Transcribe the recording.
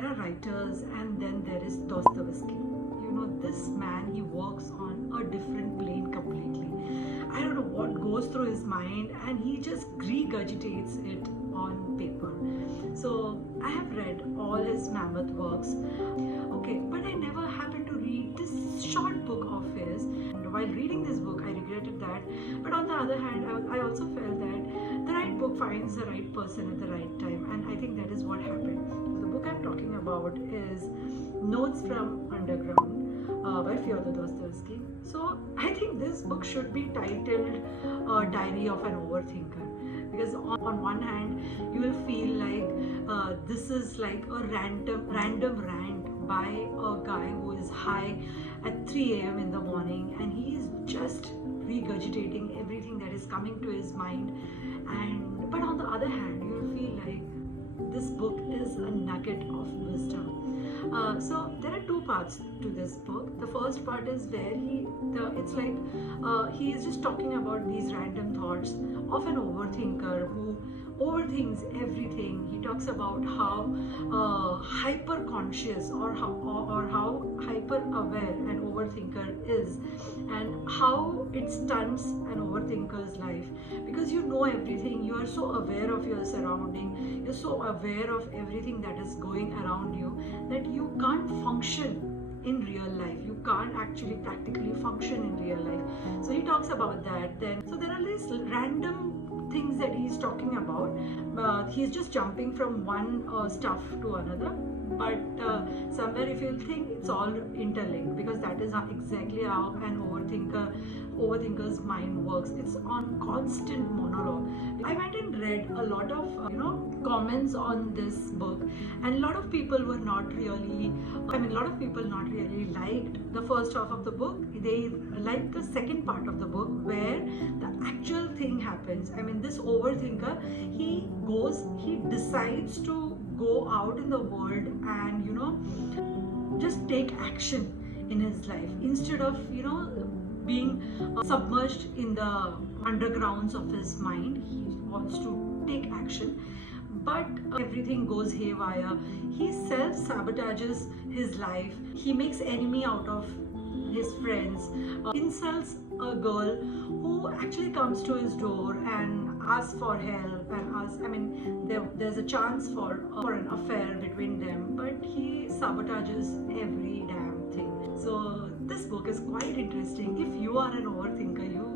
there are writers, and then there is Dostoyevsky. You know, this man, he works on a different plane completely. I don't know what goes through his mind, and he just regurgitates it on paper. So I have read all his mammoth works. Okay, but I never happened to read this short book of his. And while reading this book, I regretted that. But on the other hand, I also felt that the right book finds the right person at the right time, and I think that is what happened. The book I'm talking about is Notes from Underground by Fyodor Dostoyevsky. So I think this book should be titled Diary of an Overthinker, because on one hand you will feel like this is like a random rant by a guy who is high at 3 a.m. in the morning, and he is just regurgitating everything that is coming to his mind. And but on the other hand, you will feel like this book is a nugget of wisdom. So there are two parts to this book. The first part is where he is just talking about these random thoughts of an overthinker who overthinks everything. He talks about how hyper conscious or how hyper aware an overthinker is, and how it stunts an overthinker's life, because you know everything. You are so aware of your surrounding, you're so aware of everything that is going around you that you can't function in real life. You can't actually practically function in real life. So he talks about that. Then so there are these random things that he's talking about. He's just jumping from one stuff to another, but somewhere if you think it's all interlinked, because that is exactly how an overthinker's mind works. It's on constant monologue. I went and read a lot of comments on this book, and a lot of people were not really a lot of people not really liked the first half of the book. They liked the second part of the book, where the actual thing happens. This overthinker, he decides to go out in the world and just take action in his life, instead of being submerged in the undergrounds of his mind. He wants to take action, but everything goes haywire. He self-sabotages his life. He makes enemy out of his friends, insults a girl who actually comes to his door and asks for help, and there's a chance for an affair between them, but he sabotages every damn thing. So this book is quite interesting. If you are an overthinker, you